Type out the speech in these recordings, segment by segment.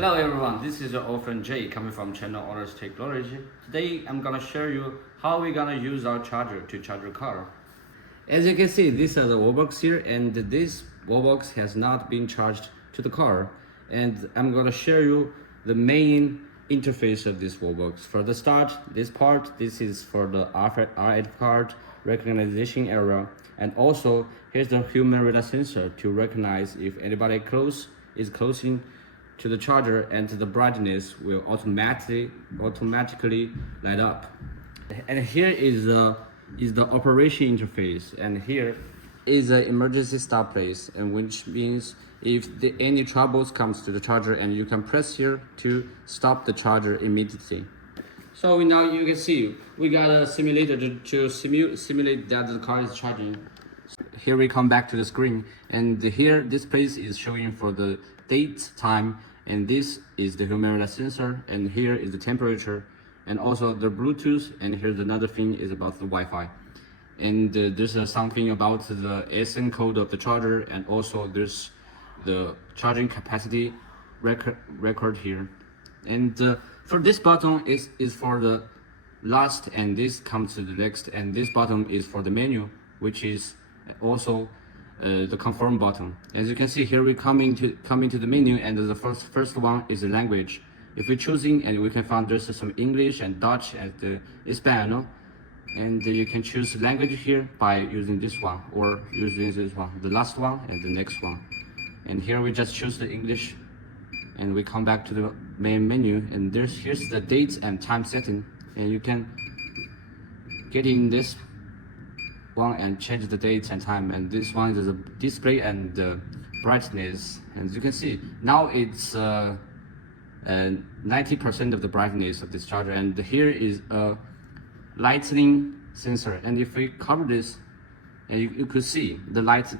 Hello everyone, this is your old friend Jay coming from channel Honors Technology. Today I'm gonna show you how we're gonna use our charger to charge your car. As you can see, this is the Wallbox here, and this Wallbox has not been charged to the car. And I'm gonna show you the main interface of this Wallbox. For the start, this part, this is for the RF card recognition area, and also here's the human radar sensor to recognize if anybody is closing to the charger, and the brightness will automatically light up. And here is the operation interface, and here is the emergency stop place, and which means if any troubles comes to the charger, and you can press here to stop the charger immediately. So now you can see we got a simulator to simulate that the car is charging. Here we come back to the screen, and here this place is showing for the date, time, and this is the human radar sensor, and here is the temperature, and also the Bluetooth, and here's another thing is about the Wi-Fi. And there's something about the SN code of the charger, and also there's the charging capacity record here. And for this button is for the last, and this comes to the next, and this button is for the menu, which is also the confirm button. As you can see here, we coming to the menu, and the first one is the language. If we're choosing, and we can find there's some English and Dutch and Espanol, and you can choose language here by using this one or using this one, the last one and the next one. And here we just choose the English, and we come back to the main menu, and here's the date and time setting, and you can get in this one and change the date and time, and this one is the display and brightness. And as you can see, now it's 90% of the brightness of this charger, and here is a lighting sensor, and if we cover this, and you could see the light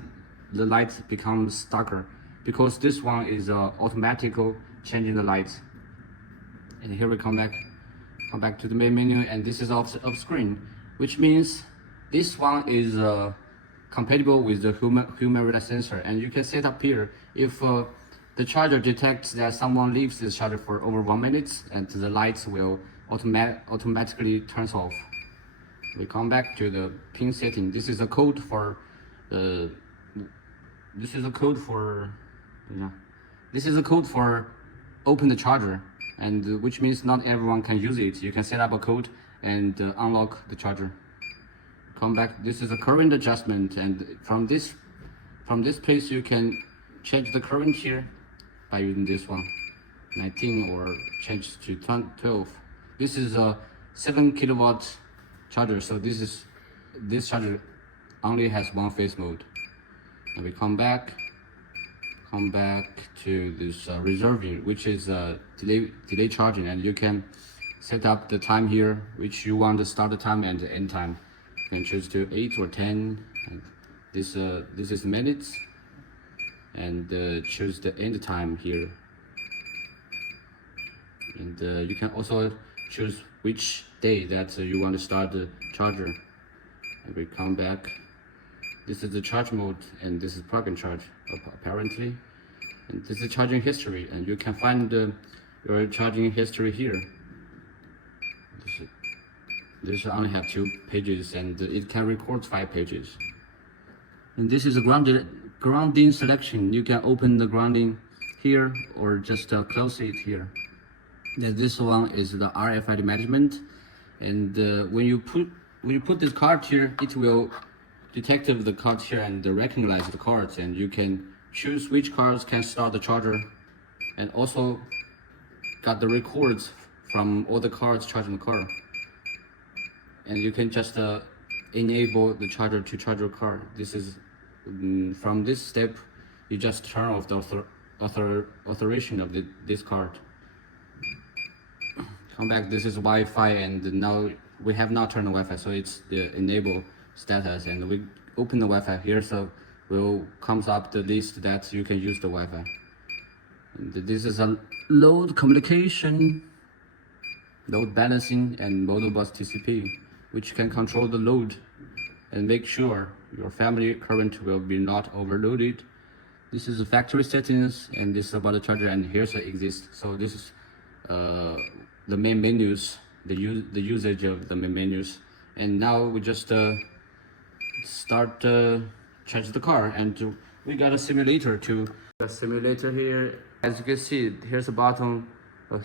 becomes darker because this one is automatical changing the light. And here we come back to the main menu, and this is off screen, which means this one is compatible with the human radar sensor, and you can set up here if the charger detects that someone leaves this charger for over 1 minute, and the lights will automatically turn off. We come back to the pin setting. This is a code for open the charger, and which means not everyone can use it. You can set up a code and unlock the charger. Come back, this is a current adjustment, and from this place you can change the current here by using this one, 19, or change to 12. This is a 7 kilowatt charger, so this charger only has one phase mode. And we come back to this reserve, which is delay charging, and you can set up the time here which you want to start the time and the end time. You can choose to 8 or 10, and this is minutes, and choose the end time here. And you can also choose which day that you want to start the charger. And we come back. This is the charge mode, and this is plug and charge apparently. And this is charging history, and you can find your charging history here. This only have 2 pages, and it can record 5 pages. And this is a grounding selection. You can open the grounding here or just close it here. And this one is the RFID management, and when you put this card here, it will detect the card here and recognize the cards, and you can choose which cards can start the charger, and also got the records from all the cards charging the car. And you can just enable the charger to charge your car. This is from this step, you just turn off the authorization of this card. Come back, this is Wi-Fi, and now we have not turned the Wi-Fi, so it's the enable status, and we open the Wi-Fi here, so comes up the list that you can use the Wi-Fi. And this is a load communication, load balancing, and model bus TCP, which can control the load and make sure your family current will be not overloaded. This is the factory settings, and this is about the charger, and here's the exist. So this is the main menus, the usage of the main menus. And now we just start charge the car, and we got a simulator to a simulator here. As you can see, here's a button.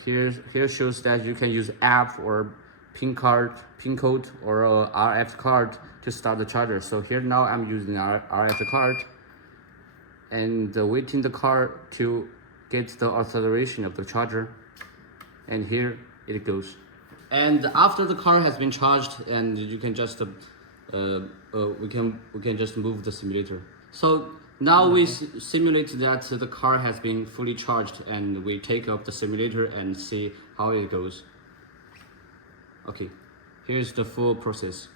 Here shows that you can use app or pin code or RF card to start the charger. So here now I'm using RF card and waiting the car to get the acceleration of the charger, and here it goes. And after the car has been charged, and you can just we can just move the simulator. So now we simulate that the car has been fully charged, and we take up the simulator and see how it goes. Okay, here's the full process.